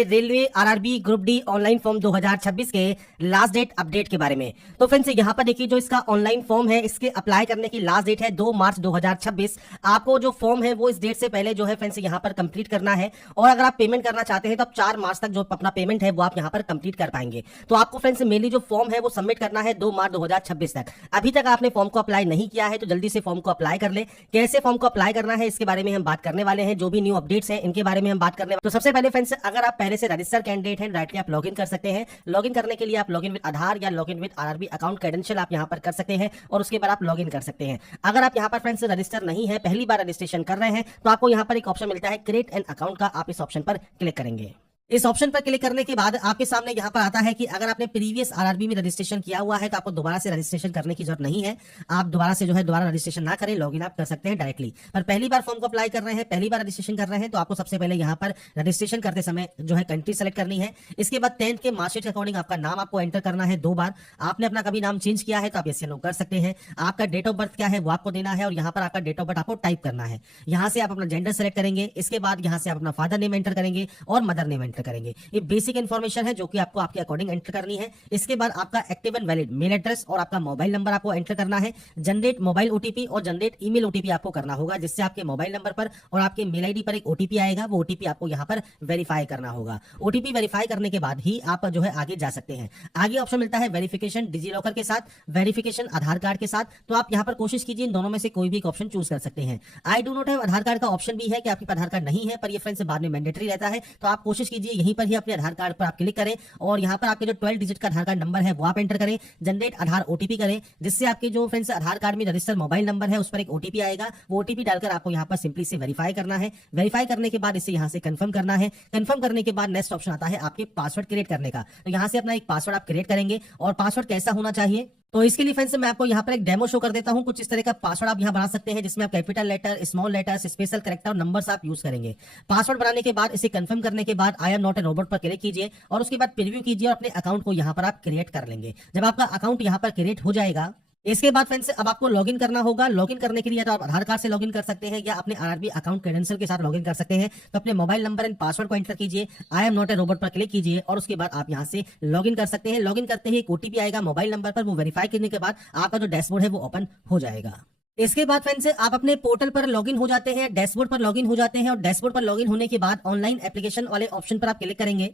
है railway RRB group D online form 2026 के last date update के बारे में। तो फ्रेंड्स यहाँ पर देखिए जो इसका ऑनलाइन फॉर्म है इसके अप्लाई करने की लास्ट डेट है 2 मार्च 2026। आपको जो फॉर्म है वो इस डेट से पहले जो है फ्रेंड्स यहाँ पर कंप्लीट करना है और अगर आप पेमेंट करना चाहते हैं तो आप 4 मार्च तक जो अपना पेमेंट है वो आप यहाँ पर कंप्लीट कर पाएंगे। तो आपको फ्रेंड्स मेनली जो फॉर्म है वो सबमिट करना है 2 मार्च 2026 तक। अभी तक आपने फॉर्म को अप्लाई नहीं किया है तो जल्दी से फॉर्म को अप्लाई कर ले। कैसे फॉर्म को अप्लाई करना है इसके बारे में हम बात करने वाले हैं, जो भी न्यू अपडेट्स हैं इनके बारे में हम बात करने वाले। तो सबसे पहले फ्रेंड्स अगर आप पहले से रजिस्टर कैंडिडेट हैं डायरेक्टली आप लॉगिन कर सकते हैं। लॉगिन करने के लिए आप लॉगिन विद आधार या login with RRB account credential आप यहां पर कर सकते हैं और उसके बाद आप लॉगिन कर सकते हैं। अगर आप यहां पर फ्रेंड्स रजिस्टर नहीं है, पहली बार रजिस्ट्रेशन कर रहे हैं तो आपको यहां पर एक ऑप्शन मिलता है क्रिएट एन अकाउंट का, आप इस ऑप्शन पर क्लिक करेंगे। इस ऑप्शन पर क्लिक करने के बाद आपके सामने यहाँ पर आता है कि अगर आपने प्रीवियस आरआरबी में रजिस्ट्रेशन किया हुआ है तो आपको दोबारा से रजिस्ट्रेशन करने की जरूरत नहीं है। आप दोबारा से जो है दोबारा रजिस्ट्रेशन ना करें, लॉगिन आप कर सकते हैं डायरेक्टली। पर पहली बार फॉर्म को अप्लाई कर रहे हैं, पहली बार रजिस्ट्रेशन कर रहे हैं तो आपको सबसे पहले यहाँ पर रजिस्ट्रेशन करते समय जो है कंट्री सेलेक्ट करनी है। इसके बाद 10th के मार्कशीट के अकॉर्डिंग आपका नाम आपको एंटर करना है 2 बार। आपने अपना कभी नाम चेंज किया है तो आप यस या नो कर सकते हैं। आपका डेट ऑफ बर्थ क्या है वो आपको देना है और यहाँ पर आपका डेट ऑफ बर्थ आपको टाइप करना है। यहाँ से आप अपना जेंडर सेलेक्ट करेंगे। इसके बाद यहाँ से आप अपना फादर नेम एंटर करेंगे और मदर नेम एंटर करेंगे। ये बेसिक इन्फॉर्मेशन है जो कि आपको आपके अकॉर्डिंग एंटर करनी है। इसके बाद आपका active and valid mail address और आपका मोबाइल नंबर आपको एंटर करना है। जनरेट मोबाइल ओटीपी और जनरेट ईमेल ओटीपी आपको करना होगा, जिससे आपके मोबाइल नंबर पर और आपके मेल आईडी पर एक ओटीपी आएगा। वो ओटीपी आपको यहां पर वेरीफाई करना होगा। ओटीपी वेरीफाई करने के बाद ही आप जो है आगे जा सकते हैं। आगे ऑप्शन मिलता है वेरिफिकेशन डिजी लॉकर के साथ, वेरिफिकेशन आधार कार्ड के साथ। तो आप यहां पर कोशिश कीजिए इन दोनों में से कोई भी एक ऑप्शन चूज कर सकते हैं। I do not have Aadhaar card का ऑप्शन भी है कि आपके पास आधार कार्ड नहीं है, पर ये फ्रेंड्स बाद में मैंडेटरी रहता है। तो आप कोशिश कीजिए यहीं पर ही अपने आधार कार्ड पर आप क्लिक करें और यहां पर आपके जो 12 डिजिट का आधार कार्ड नंबर है वो आप एंटर करें। जनरेट आधार ओटीपी करें, जिससे आपके जो फ्रेंड्स आधार कार्ड में रजिस्टर्ड मोबाइल नंबर है उस पर एक ओटीपी आएगा। वो ओटीपी डालकर आपको यहां पर सिंपली से वेरीफाई करना है। वेरीफाई करने के बाद इसे यहां से कंफर्म करना है। कंफर्म करने के बाद नेक्स्ट ऑप्शन आता है आपके पासवर्ड क्रिएट करने का। तो यहां से अपना एक पासवर्ड आप क्रिएट करेंगे और पासवर्ड कैसा होना चाहिए तो इसके लिए फ्रेंड्स मैं आपको यहाँ पर एक डेमो शो कर देता हूँ। कुछ इस तरह का पासवर्ड आप यहाँ बना सकते हैं जिसमें आप capital letter, small letters, special character और नंबर्स आप यूज करेंगे। पासवर्ड बनाने के बाद इसे कंफर्म करने के बाद I am not a robot पर क्लिक कीजिए और उसके बाद प्रीव्यू कीजिए और अपने अकाउंट को यहाँ पर आप क्रिएट कर लेंगे। जब आपका अकाउंट यहाँ पर क्रिएट हो जाएगा इसके बाद फ्रेंड्स अब आपको लॉगिन करना होगा। लॉगिन करने के लिए तो आप आधार कार्ड से लॉगिन कर सकते हैं या अपने आरआरबी अकाउंट क्रेडेंशियल के साथ लॉगिन कर सकते हैं। तो अपने मोबाइल नंबर एंड पासवर्ड को एंटर कीजिए, आई एम नॉट ए रोबोट पर क्लिक कीजिए और उसके बाद आप यहां से लॉगिन कर सकते हैं। लॉगिन करते ही एक ओटीपी आएगा मोबाइल नंबर पर, वो वेरीफाई करने के बाद आपका जो डैशबोर्ड है वो ओपन हो जाएगा। इसके बाद फ्रेंड्स आप अपने पोर्टल पर लॉगिन हो जाते हैं, डैशबोर्ड पर लॉगिन हो जाते हैं और डैशबोर्ड पर लॉगिन होने के बाद ऑनलाइन एप्लीकेशन वाले ऑप्शन पर आप क्लिक करेंगे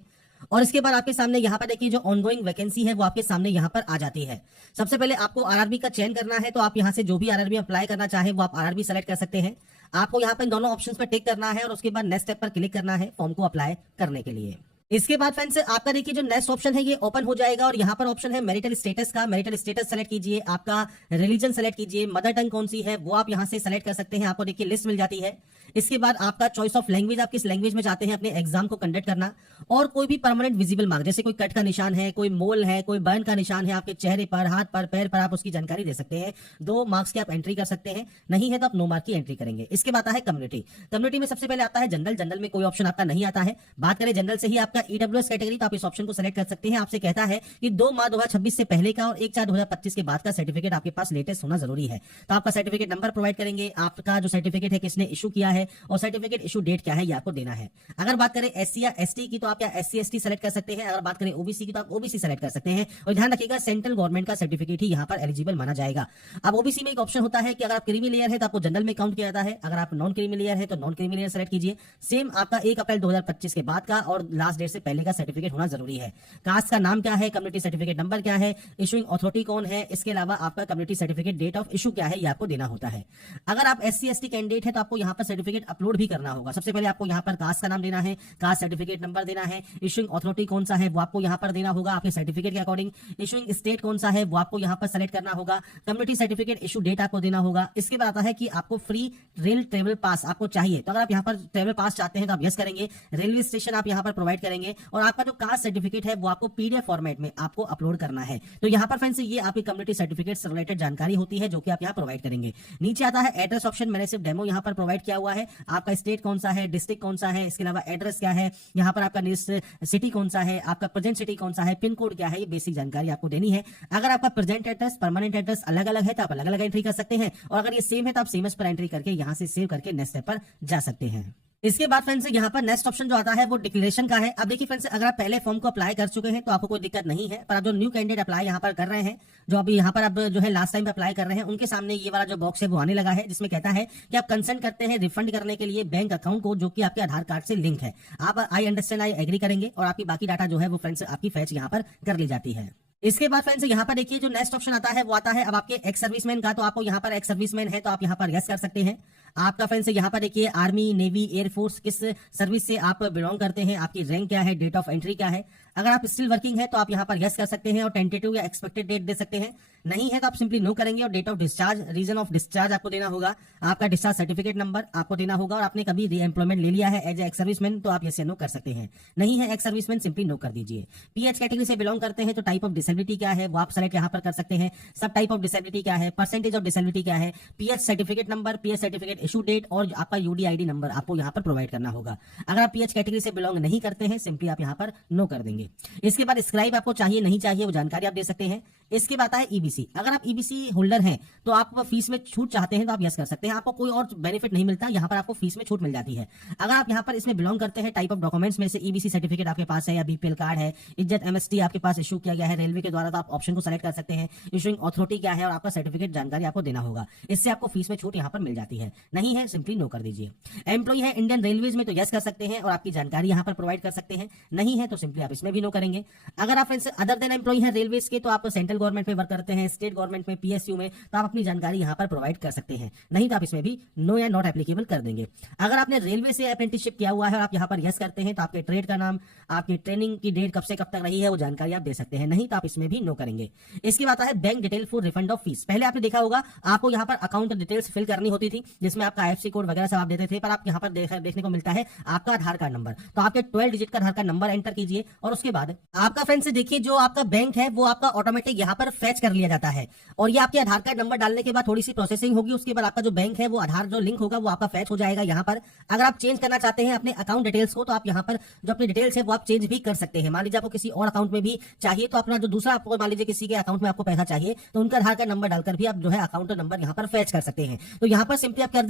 और इसके बाद आपके सामने यहाँ पर देखिए जो ऑनगोइंग वैकेंसी है वो आपके सामने यहाँ पर आ जाती है। सबसे पहले आपको आरआरबी का चयन करना है, तो आप यहाँ से जो भी आरआरबी अप्लाई करना चाहे वो आप आरआरबी सेलेक्ट कर सकते हैं। आपको यहाँ पर दोनों ऑप्शंस पर टिक करना है और उसके बाद नेक्स्ट स्टेप पर क्लिक करना है फॉर्म को अप्लाई करने के लिए। इसके बाद फ्रेंड्स आपका देखिए जो नेक्स्ट ऑप्शन है ये ओपन हो जाएगा और यहाँ पर ऑप्शन है मैरिटल स्टेटस का। मैरिटल स्टेटस सेलेक्ट कीजिए, आपका रिलीजन सेलेक्ट कीजिए, मदर टंग कौन सी है वो आप यहाँ से सेलेक्ट कर सकते हैं। आपको देखिए लिस्ट मिल जाती है। इसके बाद आपका चॉइस ऑफ लैंग्वेज, आप किस लैंग्वेज में चाहते हैं अपने एग्जाम को कंडक्ट करना और कोई भी परमानेंट विजिबल मार्क जैसे कोई कट का निशान है, कोई मोल है, कोई बर्न का निशान है आपके चेहरे पर, हाथ पर, पैर पर, आप उसकी जानकारी दे सकते हैं। 2 मार्क्स की आप एंट्री कर सकते हैं, नहीं है तो आप 9 मार्क की एंट्री करेंगे। इसके बाद आता है कम्युनिटी। कम्युनिटी में सबसे पहले आता है जनरल। जनरल में कोई ऑप्शन आपका नहीं आता है। बात करें जनरल से ही आपका ईडब्ल्यूएस कैटेगरी, तो आप इस ऑप्शन को सेलेक्ट कर सकते हैं। आपसे कहता है कि 2 मार्च 2026 से पहले का और 1/4/2025 के बाद का सर्टिफिकेट आपके पास लेटेस्ट होना जरूरी है। तो आपका सर्टिफिकेट नंबर प्रोवाइड करेंगे, आपका जो सर्टिफिकेट है किसने इशू किया है और सर्टिफिकेट इशू डेट क्या है ये आपको देना है। अगर बात करें एससी या एसटी की तो आप या एससी एसटी सेलेक्ट कर सकते हैं। अगर बात करें ओबीसी की तो आप ओबीसी सेलेक्ट कर सकते हैं और ध्यान रखिएगा सेंट्रल गवर्नमेंट का सर्टिफिकेट ही यहाँ पर एलिजिबल माना जाएगा। अब ओबीसी में एक ऑप्शन होता है कि अगर आप क्रीमी लेयर है तो आपको जनरल में काउंट किया जाता है, अगर आप नॉन क्रीमी लेयर है तो नॉन क्रीमी लेयर सेलेक्ट कीजिए। सेम आपका 1 अप्रैल 2025 के बाद का और लास्ट डेट से पहले का सर्टिफिकेट होना जरूरी है। कास्ट का नाम क्या है, कम्युनिटी सर्टिफिकेट नंबर क्या है, इशूइंग अथॉरिटी कौन है, इसके अलावा आपका community certificate date of issue क्या है ये आपको देना होता है। अगर आप एससी एसटी कैंडिडेट है तो आपको यहाँ पर सर्टिफिकेट अपलोड भी करना होगा। सबसे पहले आपको यहाँ पर कास्ट का नाम देना है, कास्ट सर्टिफिकेट नंबर देना है, इशूइंग अथॉरिटी कौन सा है वो आपको यहाँ पर देना होगा आपके सर्टिफिकेट के अकॉर्डिंग, इशूइंग स्टेट कौन सा है वो आपको यहाँ पर सेलेक्ट करना होगा, कम्युनिटी सर्टिफिकेट इशू डेट आपको देना होगा। इसके बाद आता है कि आपको फ्री रेल ट्रेवल पास आपको चाहिए, तो अगर आप यहाँ पर ट्रेवल पास चाहते हैं तो आप यस करेंगे। रेलवे स्टेशन आप यहाँ पर प्रोवाइड करेंगे और आपका जो कास्ट सर्टिफिकेट है वो आपको पीडीएफ फॉर्मेट में आपको अपलोड करना है। तो यहाँ पर फ्रेंड्स ये आपकी कम्युनिटी सर्टिफिकेट से रिलेटेड जानकारी होती है जो कि आप यहाँ प्रोवाइड करेंगे। नीचे आता है एड्रेस ऑप्शन, मैंने सिर्फ डेमो यहाँ पर प्रोवाइड किया हुआ है। आपका स्टेट कौन सा है, डिस्ट्रिक्ट कौन सा है, इसके अलावा एड्रेस क्या है, यहाँ पर आपका नियरेस्ट सिटी कौन सा है, आपका प्रेजेंट सिटी कौन सा है, पिन कोड क्या है, ये बेसिक जानकारी आपको देनी है। अगर आपका प्रेजेंट एड्रेस परमानेंट एड्रेस अलग अलग है तो आप अलग अलग एंट्री कर सकते हैं और अगर ये सेम है तो आप सेम पर एंट्री करके यहाँ से सेव करके नेक्स्ट स्टेप पर जा सकते हैं। इसके बाद फ्रेंड्स यहाँ पर नेक्स्ट ऑप्शन जो आता है वो डिक्लेरेशन का है। अब देखिए फ्रेंड्स, अगर आप पहले फॉर्म को अप्लाई कर चुके हैं तो आपको कोई दिक्कत नहीं है, पर अब जो न्यू कैंडिडेट अप्लाई यहाँ पर कर रहे हैं, जो अभी यहाँ पर अब जो है लास्ट टाइम अप्लाई कर रहे हैं, उनके सामने ये वाला जो बॉक्स है वो आने लगा है, जिसमें कहता है कि आप कंसेंट करते हैं रिफंड करने के लिए बैंक अकाउंट को जो कि आपके आधार कार्ड से लिंक है। आप आई अंडरस्टैंड आई एग्री करेंगे और आपकी बाकी डाटा जो है वो फ्रेंड्स आपकी फैच यहाँ पर कर ली जाती है। इसके बाद फ्रेंड्स यहाँ पर देखिए जो नेक्स्ट ऑप्शन आता है वो आता है अब आपके एक्स सर्विसमैन का। तो आपको यहाँ पर एक्स सर्विसमैन है तो आप यहाँ पर यस कर सकते हैं। आपका फ्रेंड्स यहाँ पर देखिए आर्मी, नेवी, एयरफोर्स किस सर्विस से आप बिलोंग करते हैं, आपकी रैंक क्या है, डेट ऑफ एंट्री क्या है। अगर आप स्टिल वर्किंग है तो आप यहाँ पर यस कर सकते हैं और टेंटेटिव या एक्सपेक्टेड डेट दे सकते हैं। नहीं है तो आप सिंपली नो करेंगे और date of discharge, reason of discharge आपको देना होगा, आपका डिस्चार्ज सर्टिफिकेट नंबर आपको देना होगा और आपने कभी री एम्प्लॉयमेंट ले लिया है एज एक्स सर्विसमैन तो आप यस या नो कर सकते हैं। नहीं है एक्स सर्विसमैन, सिंपली नो कर दीजिए। पीएच कैटेगरी से बिलोंग करते हैं तो टाइप ऑफ डिसेबिलिटी क्या है वो आप सेलेक्ट यहाँ पर कर सकते हैं। सब टाइप ऑफ डिसेबिलिटी क्या है, परसेंटेज ऑफ डिसेबिलिटी क्या है, PH certificate number, PH certificate issue date और आपका यूडीआईडी नंबर आपको यहाँ पर प्रोवाइड करना होगा। अगर आप पीएच कैटेगरी से बिलोंग नहीं करते हैं सिंपली आप यहाँ पर नो कर देंगे। इसके बाद स्क्राइब आपको चाहिए नहीं चाहिए वो जानकारी आप दे सकते हैं। इसके बाद है ईबीसी। अगर आप ईबीसी होल्डर हैं तो आप फीस में छूट चाहते हैं तो आप यस कर सकते हैं। आपको कोई और बेनिफिट नहीं मिलता, यहाँ पर आपको फीस में छूट मिल जाती है। अगर आप यहाँ पर इसमें बिलोंग करते हैं, टाइप ऑफ डॉक्यूमेंट्स में से ईबीसी सर्टिफिकेट आपके पास है या बीपीएल कार्ड है, इज्जत एमएसटी आपके पास इशू किया गया है रेलवे के द्वारा, तो आप ऑप्शन को सेलेक्ट कर सकते हैं। इशूइंग अथॉरिटी क्या है और आपका सर्टिफिकेट जानकारी आपको देना होगा, इससे आपको फीस में छूट यहाँ पर मिल जाती है। नहीं है सिंपली नो कर दीजिए। एम्प्लॉय है इंडियन रेलवेज में तो यस कर सकते हैं और आपकी जानकारी यहाँ पर प्रोवाइड कर सकते हैं। नहीं है तो सिंपली आप इसमें भी नो करेंगे। अगर आप फ्रेंड्स अदर देन एम्प्लॉय है रेलवेज के तो आप सेंट्रल गवर्नमेंट में वर्क करते हैं, स्टेट गवर्नमेंट में, पीएसयू में, तो आप अपनी जानकारी यहाँ पर प्रोवाइड कर सकते हैं। नहीं तो आप इसमें भी नो या नॉट एप्लीकेबल कर देंगे। अगर आपने रेलवे से अप्रेंटिसशिप किया हुआ है और आप यहाँ पर यस करते हैं तो आपके ट्रेड का नाम, आपकी ट्रेनिंग की डेट कब से कब तक रही है वो जानकारी आप दे सकते हैं। नहीं तो आप इसमें भी नो करेंगे। इसके बाद है bank detail for refund of fees. पहले आपने देखा होगा आपको यहाँ पर अकाउंट डिटेल्स फिल करनी होती थी जिसमें आपका आईएफएससी कोड वगैरह सब आप देते थे, पर आप यहाँ पर देखने को मिलता है आपका आधार कार्ड नंबर। तो आपके 12 डिजिट का आधार कार्ड नंबर एंटर कीजिए और उसके बाद आपका फ्रेंड्स देखिए जो आपका बैंक है वो आपका ऑटोमेटिक यहाँ पर फैच कर लिया जाता है और ये आपके आधार कार्ड नंबर डालने के बाद थोड़ी सी प्रोसेसिंग होगी। उसके बाद आपका जो बैंक है वो आधार जो लिंक होगा वो आपका फैच हो जाएगा। यहाँ पर अगर आप चेंज करना चाहते हैं अपने अकाउंट डिटेल्स को तो आप यहाँ पर जो अपनी डिटेल्स है वो आप चेंज भी कर सकते हैं। मान लीजिए आपको किसी और अकाउंट में भी चाहिए तो अपना जो दूसरा आपको मान लीजिए किसी के अकाउंट में आपको पैसा चाहिए तो उनका आधार कार्ड नंबर डालकर भी आप जो है अकाउंट नंबर यहाँ पर फैच कर सकते हैं। तो यहाँ पर सिंपली आप कर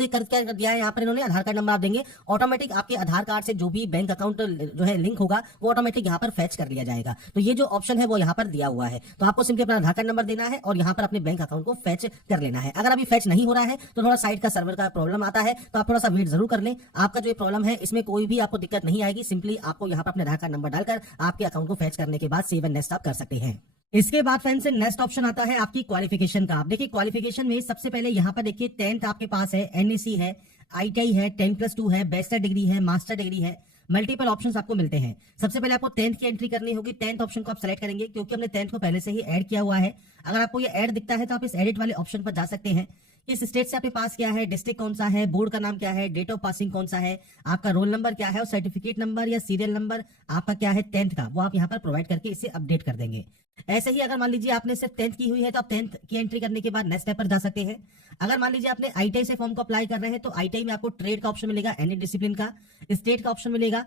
दिया है, यहाँ पर इन्होंने आधार कार्ड नंबर आप देंगे, ऑटोमेटिक आपके आधार कार्ड से जो भी बैंक अकाउंट जो है लिंक होगा वो ऑटोमेटिक यहाँ पर फैच कर लिया जाएगा। तो ये जो ऑप्शन है वो यहाँ पर दिया हुआ है, तो आपको सिंपली अपना आधार कार्ड नंबर देना है और यहाँ पर अपने बैंक अकाउंट को फैच कर लेना है। अगर अभी फैच नहीं हो रहा है तो थोड़ा साइट का सर्वर का प्रॉब्लम आता है, तो आप थोड़ा सा वेट जरूर कर लें। आपका जो प्रॉब्लम है इसमें कोई भी आपको दिक्कत नहीं आएगी। सिंपली आपको यहाँ पर अपने आधार कार्ड नंबर डालकर आपके अकाउंट को फैच करने के बाद सेव एंड नेक्स्ट आप कर सकते हैं। इसके बाद फ्रेंड्स नेक्स्ट ऑप्शन आता है आपकी क्वालिफिकेशन का। आप देखिए क्वालिफिकेशन में सबसे पहले यहाँ पर देखिए 10th आपके पास है, एनएससी है, आईटीआई है, 10+2 है, बैचलर डिग्री है, मास्टर डिग्री है, मल्टीपल ऑप्शंस आपको मिलते हैं। सबसे पहले आपको 10th की एंट्री करनी होगी। 10th ऑप्शन को आप सेलेक्ट करेंगे क्योंकि हमने 10th को पहले से ही ऐड किया हुआ है। अगर आपको ये ऐड दिखता है तो आप इस एडिट वाले ऑप्शन पर जा सकते हैं। किस स्टेट से आपके पास क्या है, डिस्ट्रिक्ट कौन सा है, बोर्ड का नाम क्या है, डेट ऑफ पासिंग कौन सा है, आपका रोल नंबर क्या है और सर्टिफिकेट नंबर या सीरियल नंबर आपका क्या है 10th का, वो आप यहाँ पर प्रोवाइड करके इसे अपडेट कर देंगे। ऐसे ही अगर मान लीजिए आपने सिर्फ 10th की हुई है तो आप 10th की एंट्री करने के बाद नेक्स्ट स्टेप पर जा सकते हैं। अगर मान लीजिए आपने आईटीआई से फॉर्म को अप्लाई कर रहे हैं तो आईटीआई में आपको ट्रेड का ऑप्शन मिलेगा, एनी डिसिप्लिन का, स्टेट का ऑप्शन मिलेगा,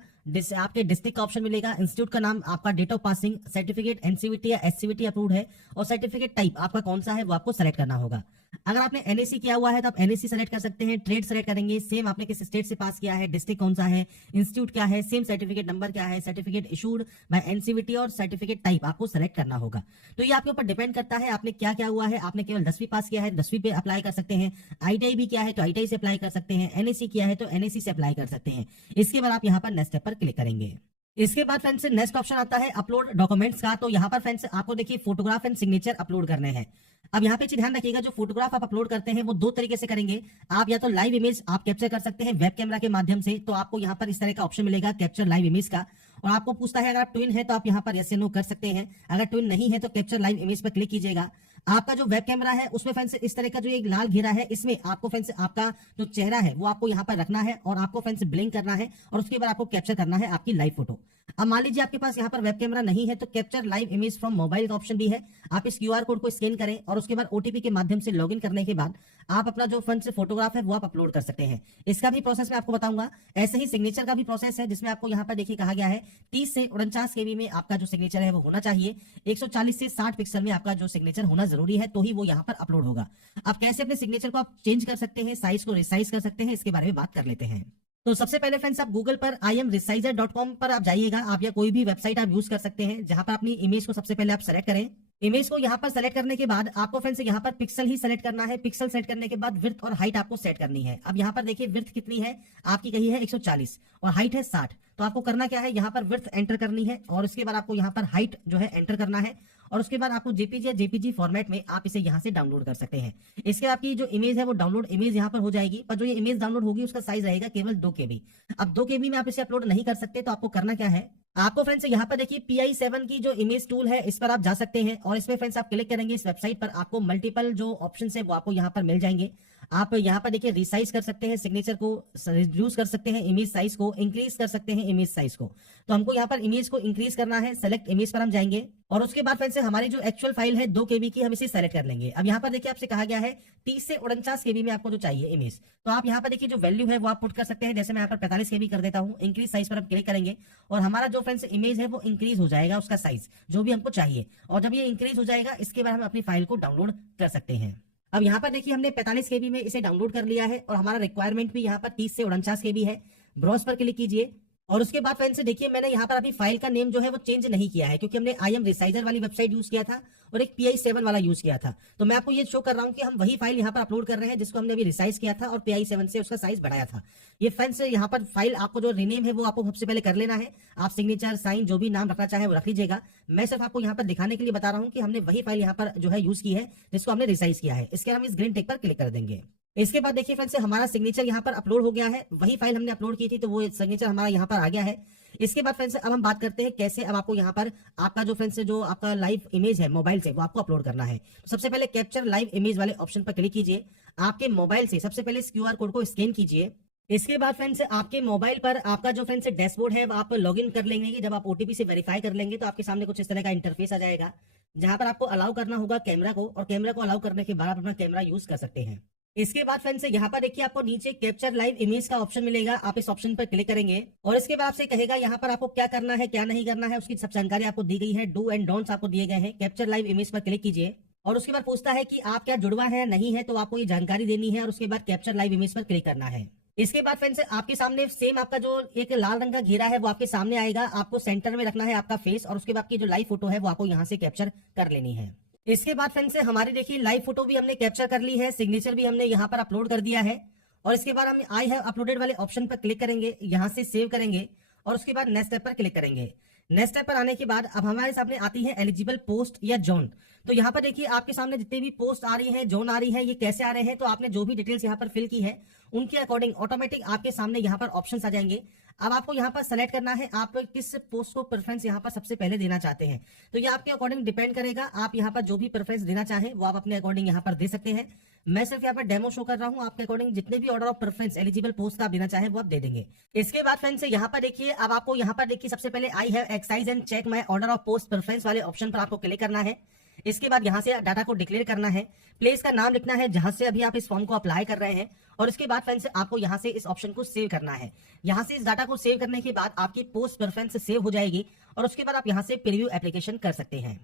आपके डिस्ट्रिक्ट का ऑप्शन मिलेगा, इंस्टीट्यूट का नाम, आपका date of passing, certificate NCVT या एससीवीटी अप्रूव्ड है और सर्टिफिकेट टाइप आपका कौन सा है वो आपको सेलेक्ट करना होगा। अगर आपने एनएससी किया हुआ है तो आप एनएससी सेलेक्ट कर सकते हैं, ट्रेड सेलेक्ट करेंगे, सेम आपने किस स्टेट से पास किया है, डिस्ट्रिक्ट कौन सा है, इंस्टीट्यूट क्या है, सेम सर्टिफिकेट नंबर क्या है, सर्टिफिकेट इशूड बाय एनसीवीटी और सर्टिफिकेट टाइप आपको सेलेक्ट करना होगा। तो ये आपके ऊपर डिपेंड करता है आपने क्या क्या हुआ है। आपने केवल 10वीं पास किया है 10वीं पे अप्लाई कर सकते हैं, आईटीआई भी किया है तो आईटीआई से अप्लाई कर सकते हैं, एनएससी किया है तो एनएससी से अप्लाई कर सकते हैं। इसके बाद आप यहाँ पर नेक्स्ट स्टेप पर क्लिक करेंगे। इसके बाद फ्रेंड्स नेक्स्ट ऑप्शन आता है अपलोड डॉक्यूमेंट्स का। तो यहाँ पर फ्रेंड्स आपको देखिए फोटोग्राफ एंड सिग्नेचर अपलोड करने हैं। अब यहाँ पे ध्यान रखिएगा जो फोटोग्राफ आप अपलोड करते हैं वो दो तरीके से करेंगे। आप या तो लाइव इमेज आप कैप्चर कर सकते हैं वेब कैमरा के माध्यम से, तो आपको यहाँ पर इस तरह का ऑप्शन मिलेगा कैप्चर लाइव इमेज का, और आपको पूछता है अगर आप ट्विन है तो आप यहाँ पर यस या नो कर सकते हैं। अगर ट्विन नहीं है तो कैप्चर लाइव इमेज पर क्लिक कीजिएगा। आपका जो वेब कैमरा है उसमें फ्रेंड्स इस तरह का जो एक लाल घेरा है इसमें आपको फ्रेंड्स आपका जो चेहरा है वो आपको यहाँ पर रखना है और आपको फ्रेंड्स ब्लिंक करना है और उसके बाद आपको कैप्चर करना है आपकी लाइव फोटो। अब मान लीजिए आपके पास यहाँ पर वेब कैमरा नहीं है तो capture live image from mobile का ऑप्शन भी है। आप इस क्यूआर कोड को स्कैन करें और उसके बाद ओटीपी के माध्यम से लॉगिन करने के बाद आप अपना जो फ्रेंड्स फोटोग्राफ है वो आप अपलोड कर सकते हैं। इसका भी प्रोसेस मैं आपको बताऊंगा। ऐसे ही सिग्नेचर का भी प्रोसेस है जिसमें आपको यहाँ पर देखिए कहा गया है 30 से 49 केबी में आपका जो सिग्नेचर है वो होना चाहिए। 140 से 60 पिक्सल में आपका जो सिग्नेचर होना जरूरी है तो ही वो यहाँ पर अपलोड होगा। अब कैसे अपने सिग्नेचर को आप चेंज कर सकते हैं, साइज को रिसाइज कर सकते हैं, इसके बारे में बात कर लेते हैं। तो सबसे पहले फ्रेंड्स आप गूगल पर imresizer.com पर आप जाइएगा, आप या कोई भी वेबसाइट आप यूज कर सकते हैं, जहां पर अपनी इमेज को सबसे पहले आप सेलेक्ट करें। इमेज को यहाँ पर सेलेक्ट करने के बाद आपको फ्रेंड्स यहाँ पर पिक्सल ही सेलेक्ट करना है। पिक्सल सेट करने के बाद विड्थ और हाइट आपको सेट करनी है। अब यहाँ पर देखिए विड्थ कितनी है, आपकी कही है 140 और हाइट है 60। तो आपको करना क्या है, यहाँ पर विड्थ एंटर करनी है और उसके बाद आपको यहाँ पर हाइट जो है एंटर करना है और उसके बाद आपको जेपीजी या जेपीजी फॉर्मेट में आप इसे यहाँ से डाउनलोड कर सकते हैं। इसके आपकी जो इमेज है वो डाउनलोड इमेज यहाँ पर हो जाएगी, पर जो ये इमेज डाउनलोड होगी उसका साइज रहेगा केवल 2 KB। अब 2 KB में आप इसे अपलोड नहीं कर सकते, तो आपको करना क्या है, आपको फ्रेंड्स यहाँ पर देखिए PI7 की जो इमेज टूल है इस पर आप जा सकते हैं और इसमें फ्रेंड्स आप क्लिक करेंगे। इस वेबसाइट पर आपको मल्टीपल जो ऑप्शंस है वो आपको यहाँ पर मिल जाएंगे। आप यहाँ पर देखिए रिसाइज कर सकते हैं, सिग्नेचर को रिड्यूस कर सकते हैं, इमेज साइज को इंक्रीज कर सकते हैं, इमेज साइज को। तो हमको यहाँ पर इमेज को इंक्रीज करना है, सेलेक्ट इमेज पर हम जाएंगे और उसके बाद फ्रेंड्स हमारी जो एक्चुअल फाइल है 2 KB की, हम इसे सेलेक्ट कर लेंगे। अब यहाँ पर देखिए आपसे कहा गया है 30 से 49 KB में आपको जो चाहिए इमेज, तो आप यहाँ पर देखिए जो वैल्यू है वो आप पुट कर सकते हैं। जैसे मैं यहाँ पर 45 KB कर देता हूँ, इंक्रीज साइज पर हम क्लिक करेंगे और हमारा जो फ्रेंड्स इमेज है वो इंक्रीज हो जाएगा, उसका साइज जो भी हमको चाहिए। और जब ये इंक्रीज हो जाएगा इसके बाद हम अपनी फाइल को डाउनलोड कर सकते हैं। अब यहाँ पर देखिए हमने 45 KB में इसे डाउनलोड कर लिया है और हमारा रिक्वायरमेंट भी यहाँ पर 30 से 49 KB है। ब्राउज पर क्लिक कीजिए और उसके बाद फ्रेंड्स देखिए मैंने यहाँ पर अभी फाइल का नेम जो है वो चेंज नहीं किया है, क्योंकि हमने imresizer वाली वेबसाइट यूज किया था और एक PI7 वाला यूज किया था। तो मैं आपको ये शो कर रहा हूँ कि हम वही फाइल यहाँ पर अपलोड कर रहे हैं जिसको हमने अभी रिसाइज किया था और PI7 से उसका साइज बढ़ाया था। ये फ्रेंड्स यहाँ पर फाइल आपको जो रीनेम है वो आपको सबसे पहले कर लेना है। आप सिग्नेचर साइन जो भी नाम रखना चाहे वो रख लीजिएगा। मैं सिर्फ आपको यहाँ पर दिखाने के लिए बता रहा हूँ कि हमने वही फाइल यहाँ पर जो है यूज की है जिसको हमने रिसाइज किया है। इसके हम इस ग्रीन टिक पर क्लिक कर देंगे। इसके बाद देखिए फ्रेंड्स हमारा सिग्नेचर यहाँ पर अपलोड हो गया है, वही फाइल हमने अपलोड की थी तो वो सिग्नेचर हमारा यहाँ पर आ गया है। इसके बाद फ्रेंड्स अब हम बात करते हैं कैसे अब आपको यहाँ पर आपका जो फ्रेंड्स जो आपका लाइव इमेज है मोबाइल से वो आपको अपलोड करना है। तो सबसे पहले कैप्चर लाइव इमेज वाले ऑप्शन पर क्लिक कीजिए। आपके मोबाइल से सबसे पहले इस QR कोड को स्कैन कीजिए। इसके बाद फ्रेंड्स आपके मोबाइल पर आपका जो फ्रेंड्स डैशबोर्ड है वो आप लॉगिन कर लेंगे। जब आप OTP से वेरीफाई कर लेंगे तो आपके सामने कुछ इस तरह का इंटरफेस आ जाएगा, जहां पर आपको अलाउ करना होगा कैमरा को, और कैमरा को अलाउ करने के बाद आप अपना कैमरा यूज कर सकते हैं। इसके बाद फ्रेंड्स यहाँ पर देखिए आपको नीचे कैप्चर लाइव इमेज का ऑप्शन मिलेगा, आप इस ऑप्शन पर क्लिक करेंगे और इसके बाद आपसे कहेगा यहाँ पर आपको क्या करना है क्या नहीं करना है, उसकी सब जानकारी आपको दी गई है। डू एंड डोंट्स आपको दिए गए हैं। कैप्चर लाइव इमेज पर क्लिक कीजिए और उसके बाद पूछता है कि आप क्या जुड़वा है नहीं है, तो आपको ये जानकारी देनी है और उसके बाद कैप्चर लाइव इमेज पर क्लिक करना है। इसके बाद फ्रेंड्स आपके सामने सेम आपका जो एक लाल रंग का घेरा है वो आपके सामने आएगा। आपको सेंटर में रखना है आपका फेस और उसके बाद की जो लाइव फोटो है वो आपको यहाँ से कैप्चर कर लेनी है। इसके बाद फ्रेंड्स हमारी देखिए लाइव फोटो भी हमने कैप्चर कर ली है, सिग्नेचर भी हमने यहाँ पर अपलोड कर दिया है और इसके बाद हम आई हैव अपलोडेड वाले ऑप्शन पर क्लिक करेंगे, यहाँ से सेव करेंगे और उसके बाद नेक्स्ट स्टेप पर क्लिक करेंगे। नेक्स्ट स्टेप पर आने के बाद अब हमारे सामने आती है एलिजिबल पोस्ट या जोन। तो यहाँ पर देखिए आपके सामने जितने भी पोस्ट आ रही है, जोन आ रही है, ये कैसे आ रहे हैं, तो आपने जो भी डिटेल्स यहाँ पर फिल की है उनके अकॉर्डिंग ऑटोमेटिक आपके सामने यहाँ पर ऑप्शंस आ जाएंगे। अब आपको यहाँ पर सेलेक्ट करना है आप किस पोस्ट को प्रेफरेंस यहाँ पर सबसे पहले देना चाहते हैं। तो ये आपके अकॉर्डिंग डिपेंड करेगा, आप यहाँ पर जो भी प्रेफरेंस देना चाहें वो आप अपने अकॉर्डिंग यहाँ पर दे सकते हैं। मैं सिर्फ यहाँ पर डेमो शो कर रहा हूँ, आपके अकॉर्डिंग जितने भी order of preference eligible post का आप देना चाहे वो आप दे देंगे। इसके बाद फ्रेंड्स यहाँ पर देखिए अब आपको यहाँ पर देखिए सबसे पहले I have exercise and check my order of post preference वाले ऑप्शन पर आपको क्लिक करना है। इसके बाद यहाँ से डाटा को डिक्लेयर करना है, प्लेस का नाम लिखना है जहां से अभी आप इस फॉर्म को अप्लाई कर रहे हैं और इसके बाद फ्रेंड्स आपको यहाँ से इस ऑप्शन को सेव करना है। यहाँ से इस डाटा को सेव करने के बाद आपकी पोस्ट प्रेफरेंस सेव हो जाएगी और उसके बाद आप यहाँ से प्रीव्यू एप्लीकेशन कर सकते हैं।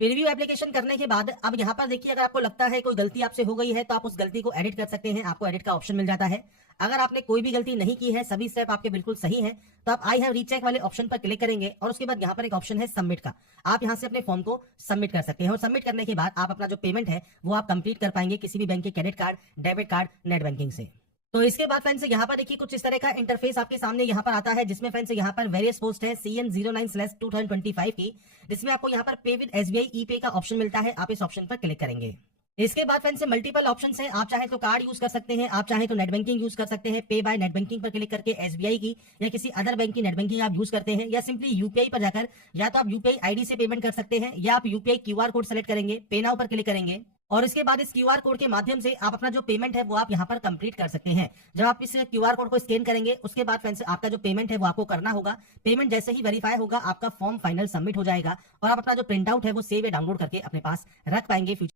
प्रीव्यू एप्लीकेशन करने के बाद अब यहाँ पर देखिए अगर आपको लगता है कोई गलती आपसे हो गई है तो आप उस गलती को एडिट कर सकते हैं, आपको एडिट का ऑप्शन मिल जाता है। अगर आपने कोई भी गलती नहीं की है, सभी स्टेप आपके बिल्कुल सही है, तो आप आई हैव रीचेक वाले ऑप्शन पर क्लिक करेंगे और उसके बाद यहाँ पर एक ऑप्शन है सबमिट का, आप यहाँ से अपने फॉर्म को सबमिट कर सकते हैं और सबमिट करने के बाद आप अपना जो पेमेंट है वो आप कंप्लीट कर पाएंगे किसी भी बैंक के credit card, debit card, net banking से। तो इसके बाद फ्रेंड्स यहाँ पर देखिए कुछ इस तरह का इंटरफेस आपके सामने यहाँ पर आता है, जिसमें फ्रेंड्स यहाँ पर वेरियस पोस्ट है CN09/2025 की, जिसमें आपको यहाँ पर पे विद SBI e-पे का ऑप्शन मिलता है, आप इस ऑप्शन पर क्लिक करेंगे। इसके बाद फ्रेंड्स मल्टीपल ऑप्शंस हैं, आप चाहे तो कार्ड यूज कर सकते हैं, आप चाहे तो नेट बैंकिंग यूज कर सकते हैं। पे बाय नेट बैंकिंग पर क्लिक करके SBI की या किसी अदर बैंक की नेट बैंकिंग आप यूज करते हैं, या सिंपली यूपीआई पर जाकर या तो आप यूपीआई आईडी से पेमेंट कर सकते हैं या आप यूपीआई QR कोड सेलेक्ट करेंगे, पे नाउ पर क्लिक करेंगे और इसके बाद इस QR कोड के माध्यम से आप अपना जो पेमेंट है वो आप यहाँ पर कंप्लीट कर सकते हैं। जब आप इस QR कोड को स्कैन करेंगे उसके बाद फ्रेंड्स आपका जो पेमेंट है वो आपको करना होगा। पेमेंट जैसे ही वेरीफाई होगा आपका फॉर्म फाइनल सबमिट हो जाएगा और आप अपना जो प्रिंट आउट है वो सेव या डाउनलोड करके अपने पास रख पाएंगे फ्यूचर